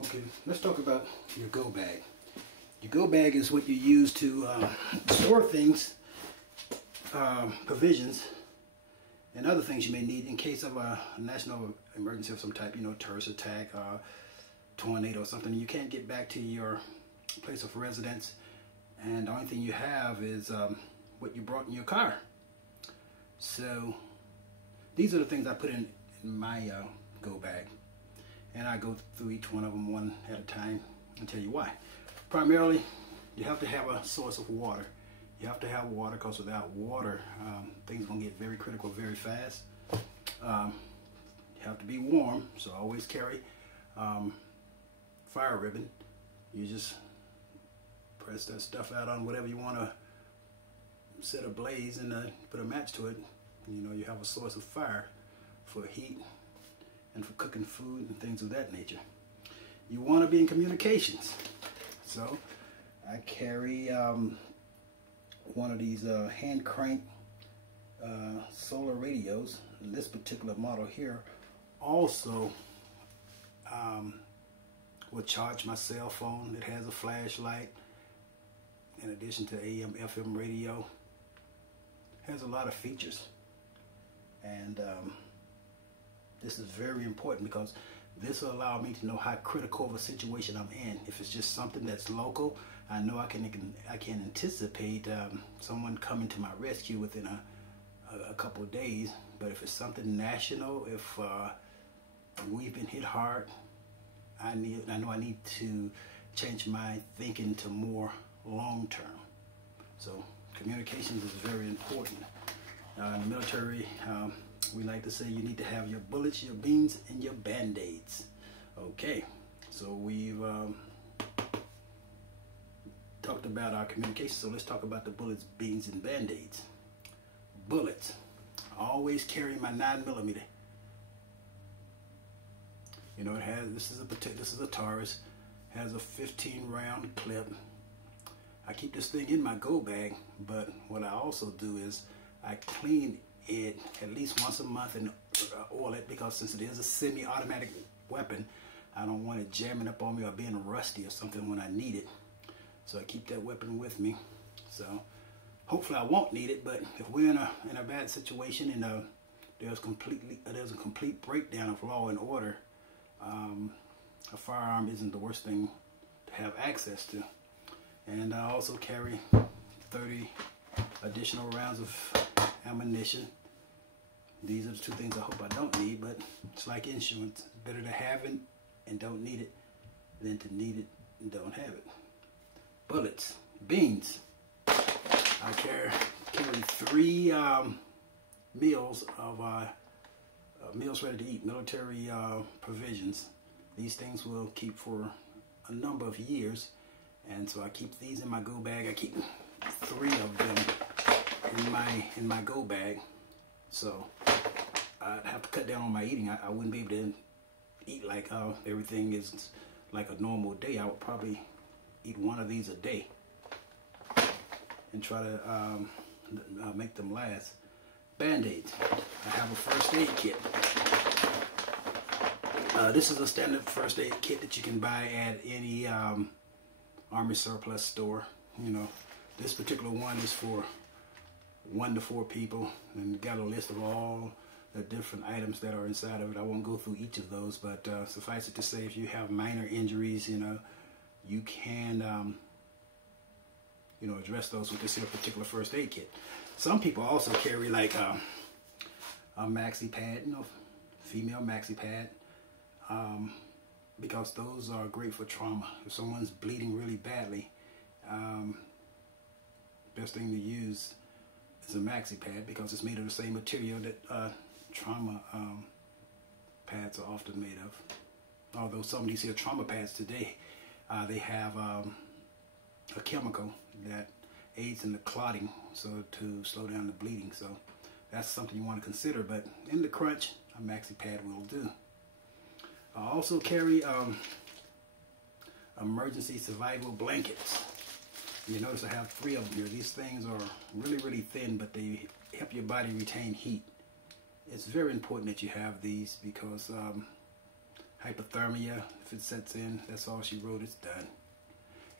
Okay, let's talk about your go bag. Your go bag is what you use to store things, provisions, and other things you may need in case of a national emergency of some type, you know, terrorist attack, tornado or something. You can't get back to your place of residence, and the only thing you have is what you brought in your car. So these are the things I put in my go bag, and I go through each one of them one at a time and tell you why. Primarily, you have to have a source of water. You have to have water, because without water, things are going to get very critical very fast. You have to be warm, so always carry fire ribbon. You just press that stuff out on whatever you want to set ablaze and put a match to it. You know, you have a source of fire for heat and for cooking food and things of that nature. You want to be in communications, so I carry one of these hand crank solar radios. This particular model here also will charge my cell phone. It has a flashlight in addition to AM FM radio. It has a lot of features, and this is very important because this will allow me to know how critical of a situation I'm in. If it's just something that's local, I know I can anticipate someone coming to my rescue within a couple of days. But if it's something national, if we've been hit hard, I know I need to change my thinking to more long term. So communications is very important. In the military, we like to say you need to have your bullets, your beans, and your band-aids. Okay, so we've talked about our communication, so let's talk about the bullets, beans, and band-aids. Bullets. I always carry my 9mm. You know, it has, this is a Taurus, has a 15-round clip. I keep this thing in my go bag, but what I also do is I clean it at least once a month and oil it, because since it is a semi-automatic weapon, I don't want it jamming up on me or being rusty or something when I need it. So I keep that weapon with me. So hopefully I won't need it, but if we're in a bad situation and there's a complete breakdown of law and order, a firearm isn't the worst thing to have access to. And I also carry 30 additional rounds of ammunition. These are the two things I hope I don't need, but it's like insurance. It's better to have it and don't need it than to need it and don't have it. Bullets, beans. I carry 3 meals of meals ready to eat, military provisions. These things will keep for a number of years, and so I keep these in my go bag. I keep 3 of them in my go bag. So I'd have to cut down on my eating. I wouldn't be able to eat like everything is like a normal day. I would probably eat 1 of these a day and try to make them last. Band-aids. I have a first aid kit. This is a standard first aid kit that you can buy at any Army surplus store. You know, this particular one is for 1 to 4 people, and got a list of all the different items that are inside of it. I won't go through each of those, but suffice it to say, if you have minor injuries, you know, you can you know, address those with this here particular first aid kit. Some people also carry like a maxi pad, you know, female maxi pad, because those are great for trauma. If someone's bleeding really badly, best thing to use is a maxi pad, because it's made of the same material that trauma pads are often made of. Although some of these here trauma pads today, they have a chemical that aids in the clotting, so to slow down the bleeding. So that's something you want to consider, but in the crunch, a maxi pad will do. I also carry emergency survival blankets. You notice I have 3 of them here. These things are really, really thin, but they help your body retain heat. It's very important that you have these, because hypothermia, if it sets in, that's all she wrote, it's done.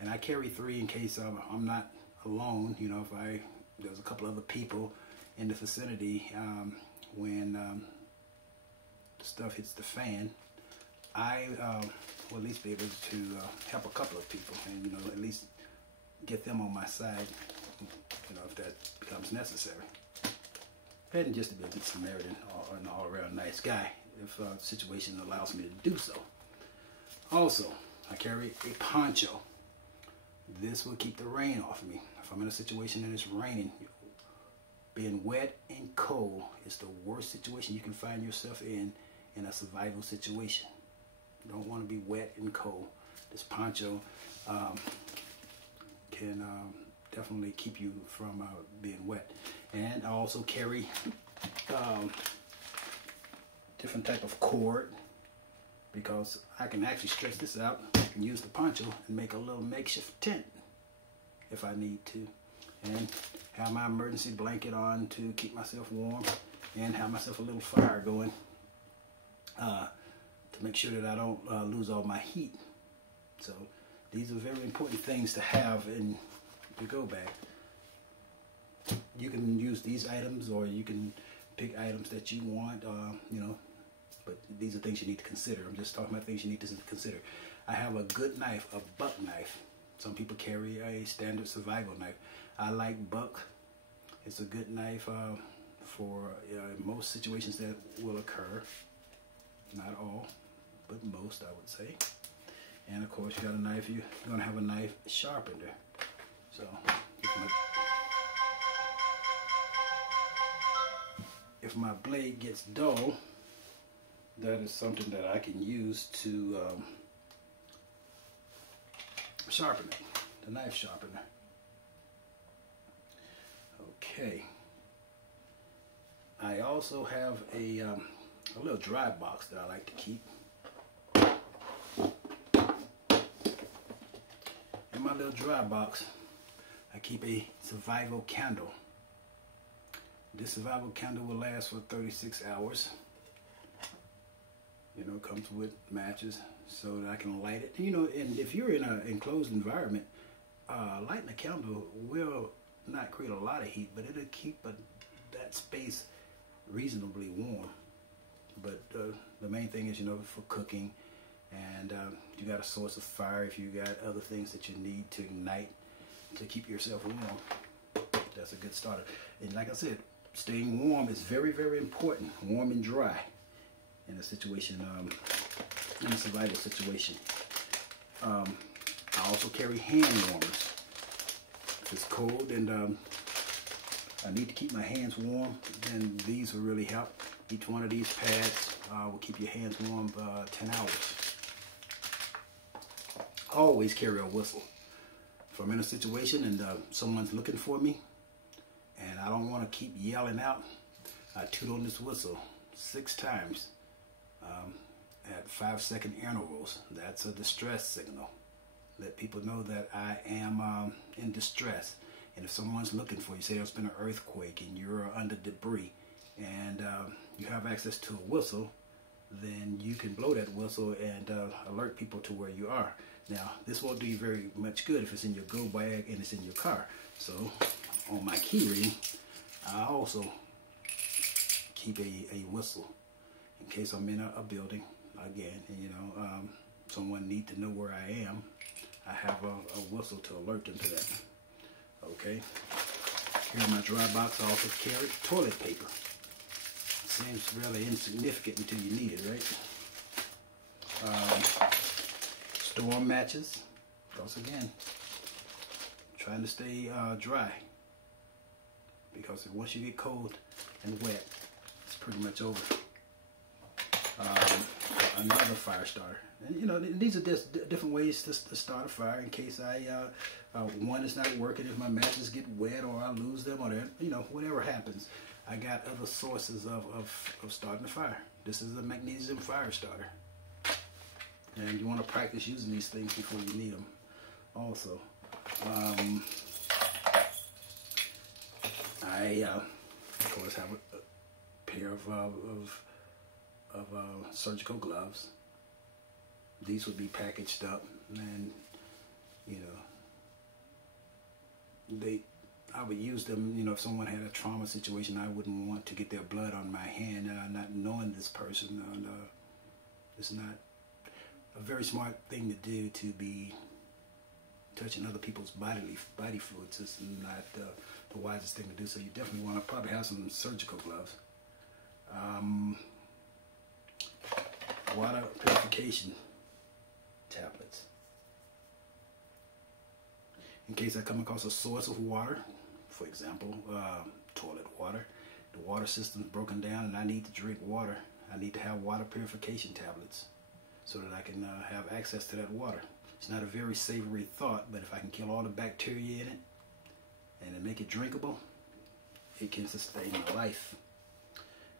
And I carry 3 in case I'm not alone. You know, if there's a couple other people in the vicinity when the stuff hits the fan, I will at least be able to help a couple of people and, you know, at least get them on my side, you know, if that becomes necessary. And just to be a good Samaritan or an all-around nice guy if the situation allows me to do so. Also, I carry a poncho. This will keep the rain off of me. If I'm in a situation and it's raining, being wet and cold is the worst situation you can find yourself in a survival situation. You don't want to be wet and cold. This poncho can definitely keep you from being wet. And I also carry different type of cord, because I can actually stretch this out and use the poncho and make a little makeshift tent if I need to. And have my emergency blanket on to keep myself warm, and have myself a little fire going to make sure that I don't lose all my heat. So these are very important things to have in your go bag. You can use these items, or you can pick items that you want, you know, but these are things you need to consider. I'm just talking about things you need to consider. I have a good knife, a buck knife. Some people carry a standard survival knife. I like buck. It's a good knife for most situations that will occur. Not all, but most, I would say. And of course, you got a knife. You're gonna have a knife sharpener. So if my blade gets dull, that is something that I can use to sharpen it, the knife sharpener. Okay. I also have a little dry box that I like to keep. In my little dry box, I keep a survival candle. This survival candle will last for 36 hours. You know, it comes with matches so that I can light it. You know, and if you're in an enclosed environment, lighting a candle will not create a lot of heat, but it'll keep that space reasonably warm. But the main thing is, you know, for cooking, and you got a source of fire if you got other things that you need to ignite to keep yourself warm. That's a good starter. And like I said, staying warm is very, very important. Warm and dry in a situation, in a survival situation. I also carry hand warmers. If it's cold and I need to keep my hands warm, then these will really help. Each one of these pads will keep your hands warm 10 hours. Always carry a whistle. If I'm in a situation and someone's looking for me and I don't want to keep yelling out, I toot on this whistle 6 times at 5-second intervals. That's a distress signal. Let people know that I am in distress. And if someone's looking for you, say there's been an earthquake and you're under debris and you have access to a whistle, then you can blow that whistle and alert people to where you are. Now, this won't do you very much good if it's in your go bag and it's in your car. So, on my key ring, I also keep a whistle in case I'm in a building again, and you know, someone need to know where I am. I have a whistle to alert them to that. Okay. Here in my dry box, I also carry toilet paper. Seems really insignificant until you need it, right? Storm matches. Once again, trying to stay dry, because once you get cold and wet, it's pretty much over. Another fire starter. And, you know, these are just different ways to start a fire in case one is not working, if my matches get wet or I lose them, or you know, whatever happens. I got other sources of starting a fire. This is a magnesium fire starter. And you want to practice using these things before you need them also. I, of course, have a pair of surgical gloves. these would be packaged up, and you know, I would use them, you know, if someone had a trauma situation. I wouldn't want to get their blood on my hand, not knowing this person. It's not a very smart thing to do, to be touching other people's body fluids. It's not the wisest thing to do. So you definitely want to probably have some surgical gloves. Water purification tablets. In case I come across a source of water, for example, toilet water, the water system's broken down and I need to drink water, I need to have water purification tablets so that I can have access to that water. It's not a very savory thought, but if I can kill all the bacteria in it and then make it drinkable, it can sustain my life.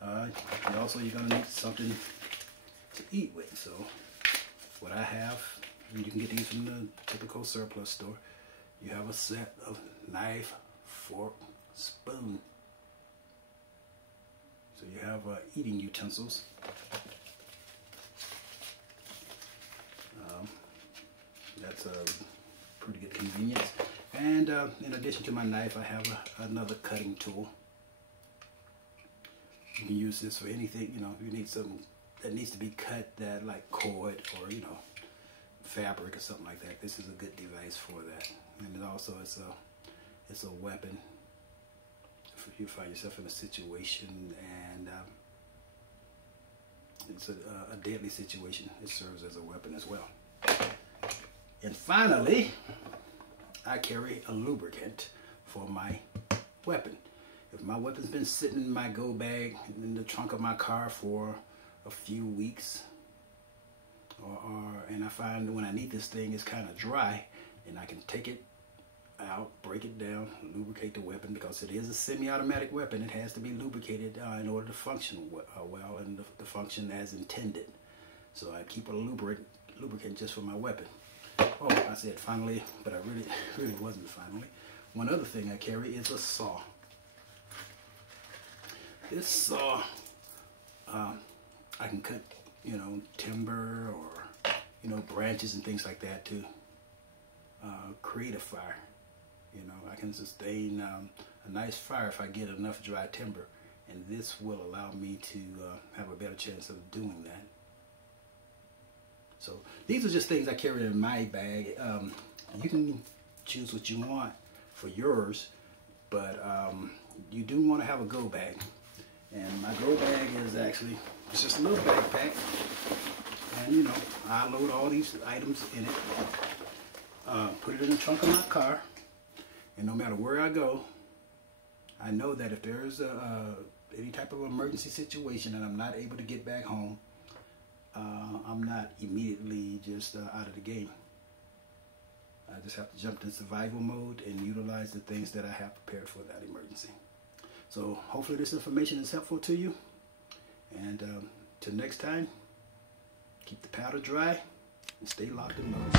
And also, you're going to need something to eat with. So what I have, and you can get these from the typical surplus store, you have a set of knife, fork, spoon. So you have eating utensils. That's a pretty good convenience. And in addition to my knife, I have another cutting tool. You can use this for anything, you know, if you need something that needs to be cut, that like cord or, you know, fabric or something like that. This is a good device for that. And it also it's a weapon if you find yourself in a situation and it's a deadly situation. It serves as a weapon as well. And finally, I carry a lubricant for my weapon. If my weapon's been sitting in my go bag in the trunk of my car for a few weeks, and I find when I need this thing it's kind of dry, and I can take it out, break it down, lubricate the weapon, because it is a semi-automatic weapon. It has to be lubricated in order to function well and to function as intended. So I keep a lubricant just for my weapon. Oh, I said finally, but I really wasn't finally. One other thing I carry is a saw. This saw, I can cut, you know, timber or, you know, branches and things like that to create a fire. You know, I can sustain a nice fire if I get enough dry timber, and this will allow me to have a better chance of doing that. So these are just things I carry in my bag. You can choose what you want for yours, but you do want to have a go bag. And my go bag is actually, it's just a little backpack. And you know, I load all these items in it, put it in the trunk of my car, and no matter where I go, I know that if there's any type of emergency situation and I'm not able to get back home, I'm not immediately just out of the game. I just have to jump into survival mode and utilize the things that I have prepared for that emergency. So hopefully this information is helpful to you. And till next time, keep the powder dry and stay locked and loaded.